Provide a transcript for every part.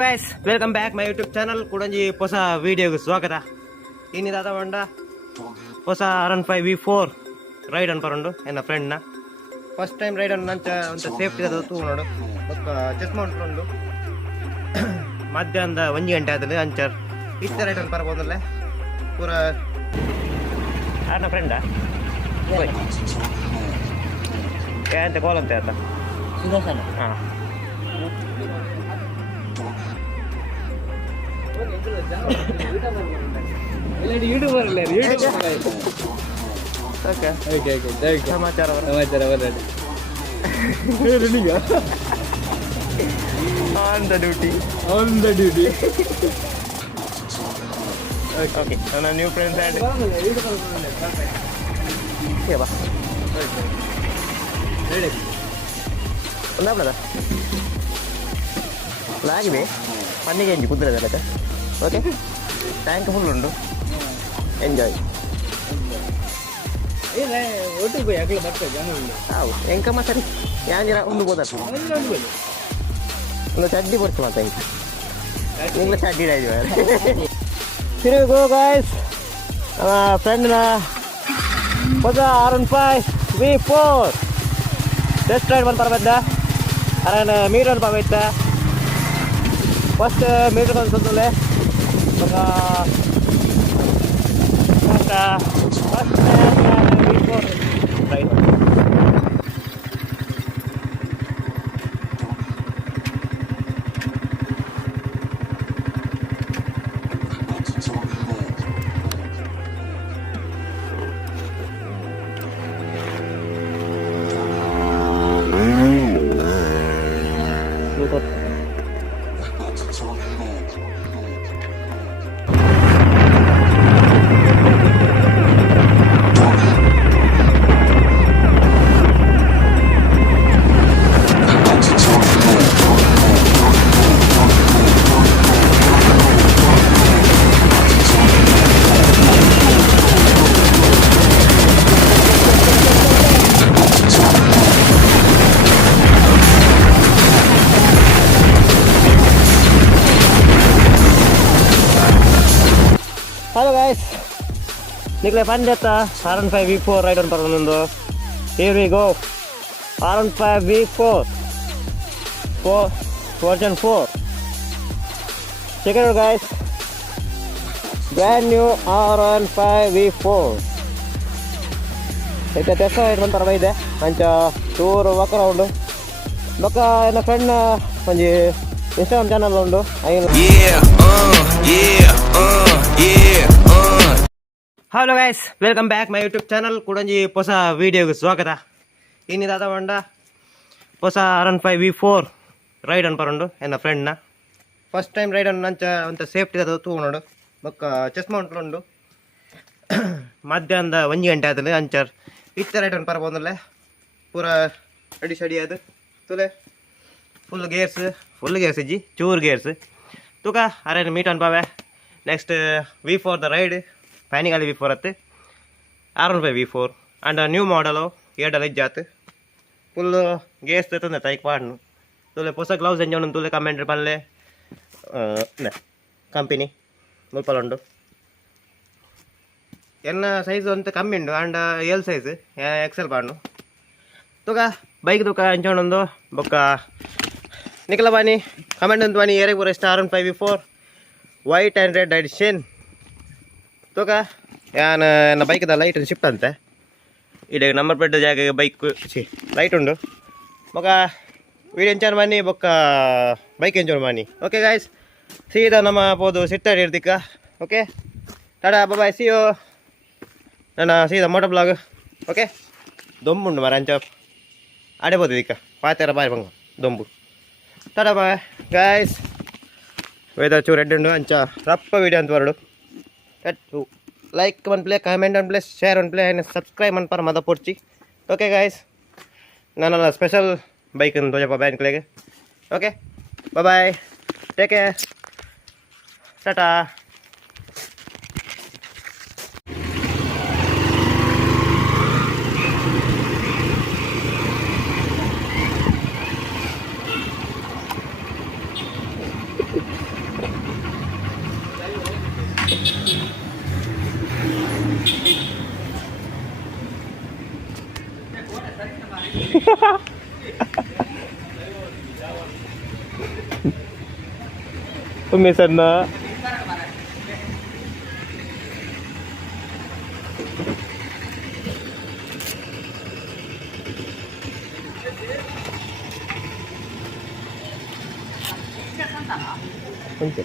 Guys welcome back my YouTube channel ಕೂಡಂಜಿ ಹೊಸ ವಿಡಿಯೋಗೆ ಸ್ವಾಗತ. ಇನ್ನಿದಾದ ಬಂಡ ಹೊಸ R15V4 ರೈಡ್ ಅನ್ಪರಂಡು ಎನ್ನ ಫ್ರೆಂಡ್ನ ಫಸ್ಟ್ ಟೈಮ್ ರೈಡ್ ನಂಚ ಅಂತ ಸೇಫ್ಟಿ ಅದು ತೂನೋಡು ಬೊಕ್ಕ ಚೆಸ್ಮಾ ಉಂಟು ಮಧ್ಯಾಹ್ನದ 1 ಗಂಟೆ ಆದಲ್ಲಿ ಅಂಚರ್ ಇಷ್ಟ ರೈಡ್ ಅನ್ಪರ್ಬೋದಲ್ಲೇ ಪೂರ ನನ್ನ ಫ್ರೆಂಡಾ ಎಂತ ಕಾಲ್ ಅಂತ ಆಯ್ತಾ ಸುದರ್ಶನ ಹಾಂ ಸಮಾಚಾರ ಆನ್ ದ ಡ್ಯೂಟಿ ಓಕೆ ನನ್ನ ನ್ಯೂ ಫ್ರೆಂಡ್ಸ್ ಆ್ಯಂಡ್ ಬಾ ಒಂದಾಗ್ಲದ లాగివే పన్నీకి ఏంటి కుదరదు అలాగా ఓకే ట్యాంక్ ఫుల్ ఉండు ఎంజాయ్ ಒಟ್ಟು పోయి అక్కడ బట్టೆ ಜನ ಅವು ಎಂಕಮ್ಮ ಸರಿ ಯಾಂಜಿರ ಒಂದು ಹೋದ ಒಂದು ಚಡ್ಡಿ ಬರ್ತು ಮತ್ತೆ ನಿಂಗ್ಲ ಚಡ್ಡಿ ಆಯ್ತು ಸರಿ ಗೋ ಗಾಯ್ಸ್ ಫ್ರೆಂಡ್ನ ಹೊಸ R15V4 ಟೆಸ್ಟ್ ರೈಡ್ ಬಂದು ಬರಬೇಡ ಅರಣ ಮೀಟರ್ ಒಂದು ಬರಬೇಡ ಫಸ್ಟ್ ಮೀಟರ್ ಒಂದು ತಂದಲೆ first V4 ride Halo guys, nikle pandeta R15V4 ride on parunundu. Here we go. R15V4 version 4. Check it out guys. Brand new R15V4. Ita test ride on parvaide. Ancha tour walk around. Baka na friend onji Instagram channel undu. Hello guys welcome back my YouTube channel ಕೂಡಂಜಿ ಹೊಸ ವಿಡಿಯೋಗೆ ಸ್ವಾಗತ. ಇನ್ನಿದಾದ ಬಂಡ ಹೊಸ R15V4 ride ಅನ್ಪರಂಡು ಎನ್ನ ಫ್ರೆಂಡ್ನ first time ride ನಂಚ ಅಂತ safety ಅದು ತೂನೋಡು ಬೊಕ್ಕ ಚೆಸ್ಮಾ ಉಂಟು ಮಧ್ಯಾಹ್ನದ 1 ಗಂಟೆ ಆದಲ್ಲಿ ಅಂಚರ್ ಇಷ್ಟ ರೈಡ್ ಅನ್ಪರ್ಬೋದಲ್ಲೇ ಪೂರ ಅಡಿ ಸಡಿ ಅದು ತುಲೆ ಫುಲ್ ಗೇರ್ಸ್ ಇಜ್ಜಿ ಚೂರು ಗೇರ್ಸ್ ತೂಕ ಅರೇನು ಮೀಟ್ ಅನ್ಪಾವೆ ನೆಕ್ಸ್ಟ್ V4 ದ ರೈಡ್ ಫೈನಿಂಗ್ V4 ಅತ್ತು R15V4 ಅಂಡ್ ನ್ಯೂ ಮಾಡಲು ಏಡಲ್ಲಿ ಜಾತ್ ಫುಲ್ ಗೇಸ್ ತಂದೆ ತೈಕ್ ಪಾಡ್ನು ತುಲೆ ಹೊಸ ಗ್ಲೌಸ್ ಎಂಜಾನು ತುಲೆ ಕಮೆಂಟ್ರಿ ಪಲ್ಲೆ ಕಂಪನಿ ಮುಲ್ಪಲುಂಡು ಎನ್ನ ಸೈಜ್ ಅಂತ ಕಮ್ಮಿ ಉಂಡು ಆಂಡ್ ಎಲ್ ಸೈಜ್ XL ಪಾಡ್ನು ತುಕ ಬೈಕ್ ತುಕ ಎಂಜಾನೊಂದು ಬೊಕ್ಕ ನಿಖಲ ಬಾನಿ ಕಮೆಂಟ್ ಅಂತ ಬಾನಿ ಏರಿಗೆ ಪೂರ ಇಷ್ಟ R15V4 white and red edition ತೂಕ ಯಾನು ನನ್ನ ಬೈಕ್ದ ಲೈಟ್ ಶಿಫ್ಟ್ ಅಂತೆ ಇಲ್ಲಿ ನಂಬರ್ ಪ್ಲೇಟ್ ಜಾಗ ಬೈಕ್ ಲೈಟ್ ಉಂಡು ಬೊಕ್ಕ ವೀಡಿಯೋ ಎಂಜಾಯ್ ಮಾಡಿ ಬೊಕ್ಕ ಬೈಕ್ ಎಂಜಾಯ್ ಮಾಡಿ. ಓಕೆ ಗಾಯ್ಸ್ ಸೀದಾ ನಮ್ಮ ಪೋದು ಸಿಟ್ಟಾಡಿ ಇರ್ತಿಕ್ಕ. Okay tata bye see you ನನ್ನ ಸೀದಾ ಮೋಟೋ ಬ್ಲಾಗ್. ಓಕೆ ದೊಂಬುಂಡು ಮರ ಅಂಚ ಆಡೇಬೋದು ಇಕ್ಕ ಪಾತೆರ ಬಾಯ್ ಬಂಗ ದೊಂಬು ಟಾಡಾ ಬಾಯ್ ಗಾಯ್ಸ್. ವೆದರ್ ಚೂ ರೆಡ್ ಉಂಡು ಅಂಚ ರಪ್ಪ ವೀಡಿಯೋ ಅಂತ ಬರಡು ಲೈಕ್ ಒನ್ ಪ್ಲೇ ಕಮೆಂಟ್ ಒನ್ ಪ್ಲೇ ಶೇರ್ ಒನ್ ಪ್ಲೇ ಆ್ಯಂಡ್ ಸಬ್ಸ್ಕ್ರೈಬ್ ಅನ್ಪಾರ ಮದ ಪೋರ್ಚಿ. ಓಕೆ ಗಾಯ್ಸ್ ನನ್ನ ಸ್ಪೆಷಲ್ ಬೈಕ್ ಅಂತ ತೋಜಪ್ಪ ಬ್ಯಾಂಕ್ಲೆಗೆ. Okay bye take care tata. Umesh ಅಣ್ಣ ಕೊಂಚ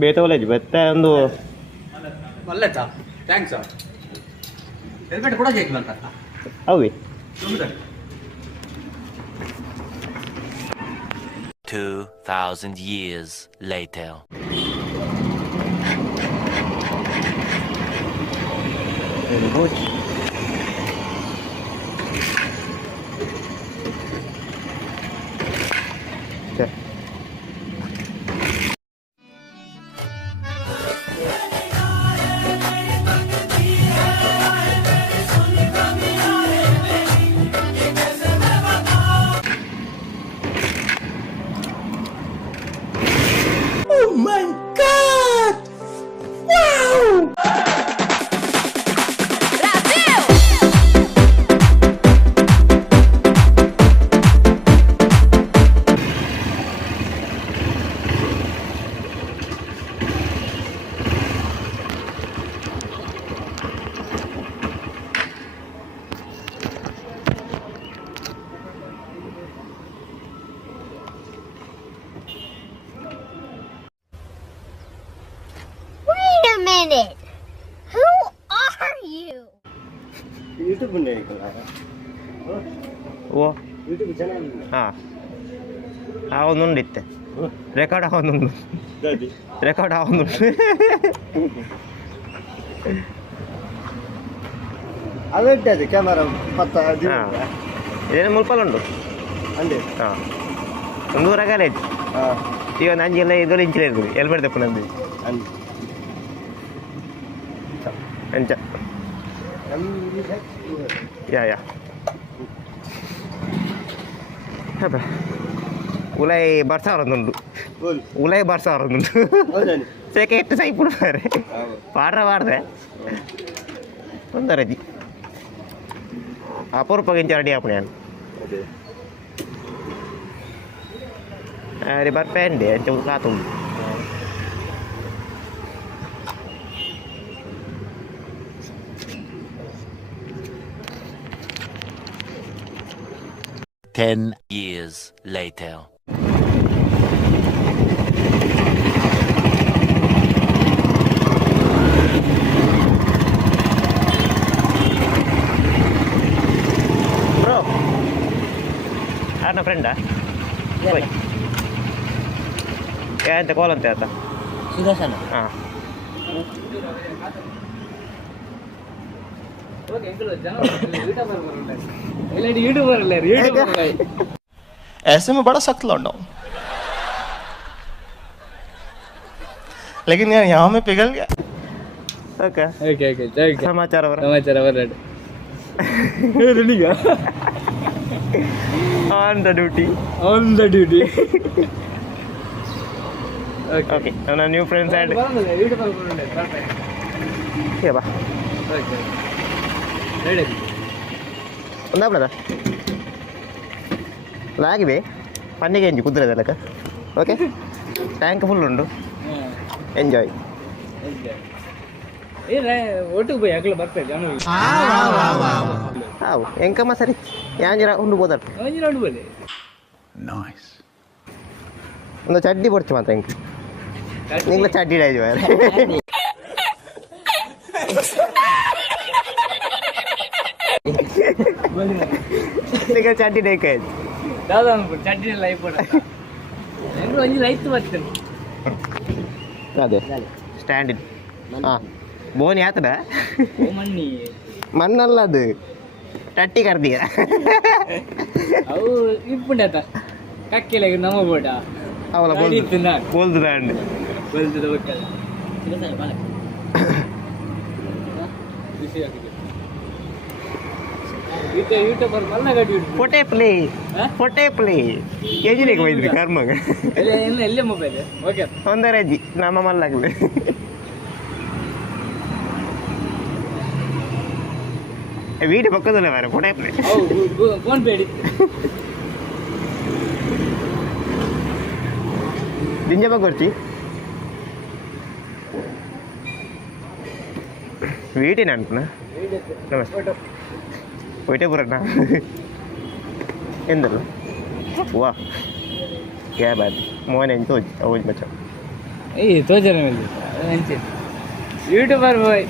ಬೇತವಲೇಜ್ ಬೆತ್ತ ಒಂದು ಒಳ್ಳೆತಾ ಥ್ಯಾಂಕ್ಸ್ ಹೆಲ್ಮೆಟ್ ಕೂಡ ಜೈಕ್ಲ ಅಂತ ಅವಿ 2,000 years later. Wait a minute. Who are you? YouTube ಓ ಯೂಟ್ಯೂಬ್ ಚಾನಲ್ ಹಾಂ ಆವೊಂದುಂಡಿತ್ತೆ ರೆಕಾರ್ಡ್ ಆವೊಂದುಂಡು ರೆಕಾರ್ಡ್ ಆವೊಂದುಂಡು ಅವೆಟ್ಟದು ಕ್ಯಾಮರಾ ಪತ್ತ ಹಾಂ ಇದೇನು ಮುಲ್ಪಲ್ಲುಂಡು ಅಂದೆ ಹಾಂ ಒಂದು ರಗಾಲೇಜ್ ಈಗ ಒಂದು ಅಂಜಿ ಎಲ್ಲ ಇದೊಂದು ಇಂಚಿನ ಇರ್ತದೆ ಎಲ್ಬೆಡ್ ತಪ್ಪು ನಂದು ಅಂದೆ ಅಂಚ ಯಾ ಅದ ಉಲೈ ಬರ್ಸಾವರೊಂದುಂಡು ಉಲೈ ಬರ್ಸಾವರೊಂದುಂಡು ಸೆಕೆ ಎಷ್ಟು ಸೈ ಬಿಡ್ತಾರೆ ಪಾಡ್ರೆ ಒಂದರಜಿ ಅಪರೂಪ ಇಂಚ ರೆಡಿ ಆಪಣೆ ನಾನು ಅರೆ ಬರ್ಪೇಂಡೆ ಅಂಚ ಕಾತುಂಡು Ten years later. Bro, ada friend dah? Woi. Ya, ente call ante ata. Sudarshan Ah. ऐसे में बड़ा सख्त लौंडा हूं लेकिन यार यहाँ में पिघल गया Okay. Okay okay thank you ಸಮಾಚಾರ ಅವರ ಸಮಾಚಾರ ಬರಡು ರೆಡಿಗ on the duty on the duty okay ನನ್ನ ನ್ಯೂ ಫ್ರೆಂಡ್ಸ್ ಆ್ಯಂಡ್ ಯೂಟ್ಯೂಬ್ ಬರಲ್ಲ ಓಕೆ ಬಾ ಓಕೆ ರೆಡಿ ಒಂದಾಗ್ಲದ లాగివే పన్నీకి ఎంజి కుదిరేది లెక్క ఓకే ట్యాంక్ ఫుల్ ఉండు ఎంజాయ్ ಒಟ್ಟಿಗೆ పోయి ಅಗಲ ಬರ್ತದೆ ಜನ ಹಾವು ಎಂಕಮ್ಮ ಸರಿ ಯಾಂಜಿರ ಉಂಡು ಬೋದಟ್ಟು ಒಂಜಿರೋಡು ಬೋಲೆ ಒಂದು ಚಡ್ಡಿ ಪೊಡ್ಚು ಮಾತ್ರ ಹೆಂಗೆ ನಿಂಗ್ಲ ಚಡ್ಡಿ ಡೈಜು ಈಗ ಚಡ್ಡಿ ಡೈಕ ದಾದಾ ಅನ್ಕೊಂಡು ಚಡ್ಡಿ ಎಲ್ಲ ಐಪೋಡ ಹೆಂಗ್ರು ಒಂಜಿ ರೈತ ಬರ್ತೇನೆ ಅದೇ ಸ್ಟ್ಯಾಂಡ್ ಹಾಂ ಬೋನಿ ಆತಡ ಮಣ್ಣಿ ಮಣ್ಣಲ್ಲ ಅದು ಟಟ್ಟಿ ಕರ್ದಿಯ ಅವು ಇಪ್ಪುಂಡತ ಕಕ್ಕೆಲೆ ನಮ್ಮ ಬೋಡ ಅವಳ ಇತ್ತು ನಾನು ಬೋಲ್ದು ಬ್ಯಾಂಡ್ ಬಲ್ತದ ಬಕ್ಕದ ಬಿಸಿ ಹಾಕಿದೆ ಯೂಟ್ಯೂಬರ್ ಮಲ್ಲ ಗಡಿ ಫೋಟೆ ಪ್ಲೇ ಫೋಟೆ ಪ್ಲೇ ಎಜಿಲಿಗೆ ಹೋಯ್ದ್ರಿ ಕರ್ಮಗ ಎಲ್ಲೇ ಮೊಬೈಲ್ ಓಕೆ ಒಂದರ ಅಜ್ಜಿ ನಮ್ಮ ಮಲ್ಲಾಗ್ಲಿ ವೀಡಿಯೋ ಪಕ್ಕದಲ್ಲ ಮಾರ ಫೋಟೆ ಪ್ಲೇ ಫೋನ್ ಪೇ ಹಿಡಿತು ದಿಂಜಪ್ಪ ಕೊಡ್ತಿ ವೀಟೇನ ಅನ್ಪುನ ನಮಸ್ತೆ ಹೋಯ್ಟೆ ಬರೋಣ ಎಂದಲ್ಲ ವಾ ಕ್ಯಾ ಬಾತ್ ಮೋಹನ್ ಎಂತ ಹೋಜ್ ಬಚ್ಚ ಏಯ್ ತೋಜನ ಮೇಲೆ ಅಂಚೆ ಯೂಟ್ಯೂಬರ್ ಬಾಯ್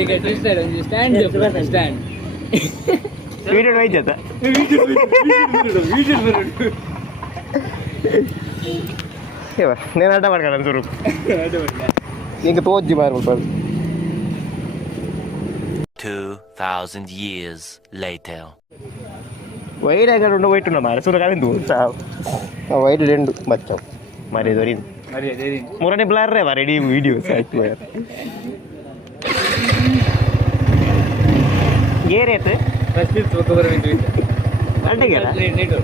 ಈಗ ಟ್ವಿಸ್ಟರ್ ಒಂದು ಸ್ಟ್ಯಾಂಡ್ ಸ್ಟ್ಯಾಂಡ್ ವೀಡಿಯೋ ಹೋಯ್ತದ నేను అడ్డ పడగలను చూడు ఇంక తోజ్జి మారిపోతాడు 2,000 years later. వైట్ ఎక్కడ ఉండ వైట్ ఉన్నా మరి చూడ కానీ చావు వైట్ రెండు బచ్చావు మరి దొరింది మరి అదే మురని బ్లర్ రే రెడీ వీడియోస్ అయిపోయారు ఏ రేట్ ಫಸ್ಟ್ ತೋಕಬರ అంటే కదా net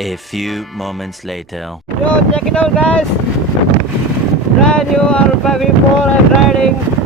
A few moments later. Yo, check it out, guys. Brand new R5V4 I'm riding.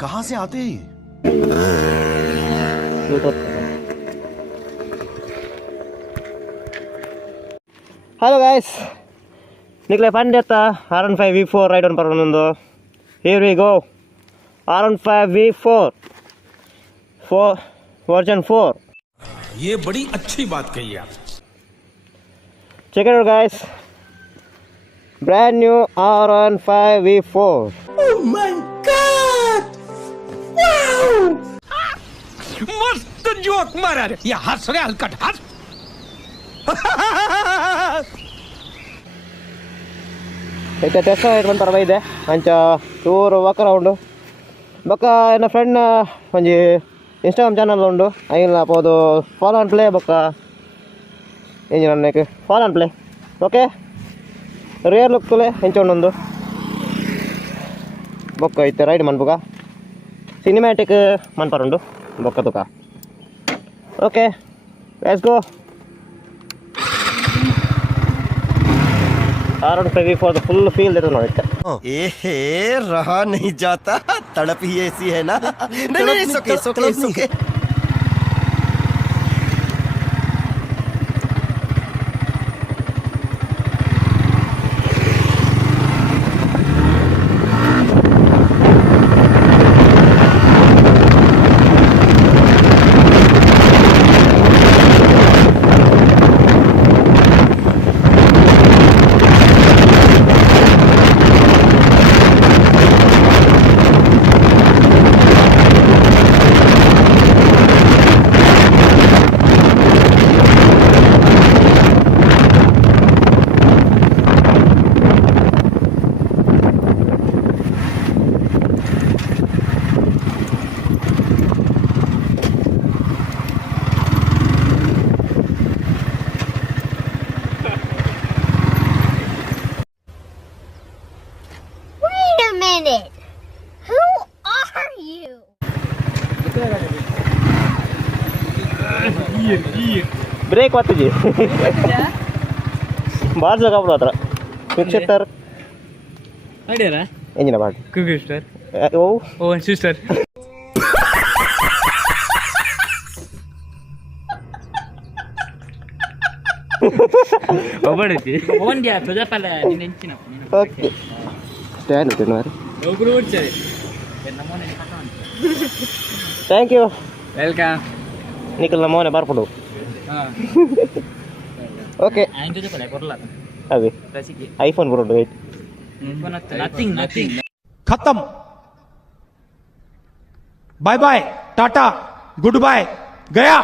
कहां से आते हैं ये? Halo guys, Nikla Pandeta R15 V4 ride on Paranundo. Here we go. R15 V4 version 4. ये बड़ी अच्छी बात कही आप. Check it out guys. Brand new R15 V4. Oh my god! Wow! मस्त जोक मारा रे. या हंस रे हलकट हंस. Kita tes ride on Parabide. Anca tour walk around. Baka na friend na onji Instagram channel undo. Ayilla podo follow and play baka. Enji nanneke follow and play. Okay? Rear look tule enchondondo. Baka ite ride man buka. Cinematic man parundo. Baka tuka. Okay. Let's go. R15 V4 the full feel that is not it. रहा नहीं जाता, तड़प ही ऐसी है ना. नहीं, सुके. Wait a minute. Who are you? Break what tuji? Bar jaga pura atra. Quick shifter. ಅಡ್ಯಾರ Engine bar. ಕುಕ್ ಸಿಸ್ಟರ್ Oh. ಓ ಸಿಸ್ಟರ್ ಒಬ್ಬಡೈತಿ ಒಂದ್ಯಾ ಪ್ರಜಾಪಾಲ ನಿನ್ನ ಹೆಂಚಿನ Okay. Stand it no. ಒಬ್ರು ಓಡ್ತಾರೆ Thank you. Welcome Nikla namone barpodu. ಹಾ Okay. ಆಯ್ತು ಜೊತೆ ಕೊಡಲ್ಲ Abi. ರಸಿಕೆ iPhone bro wait. ನಥಿಂಗ್ खत्म. Bye bye, tata, good bye, गया.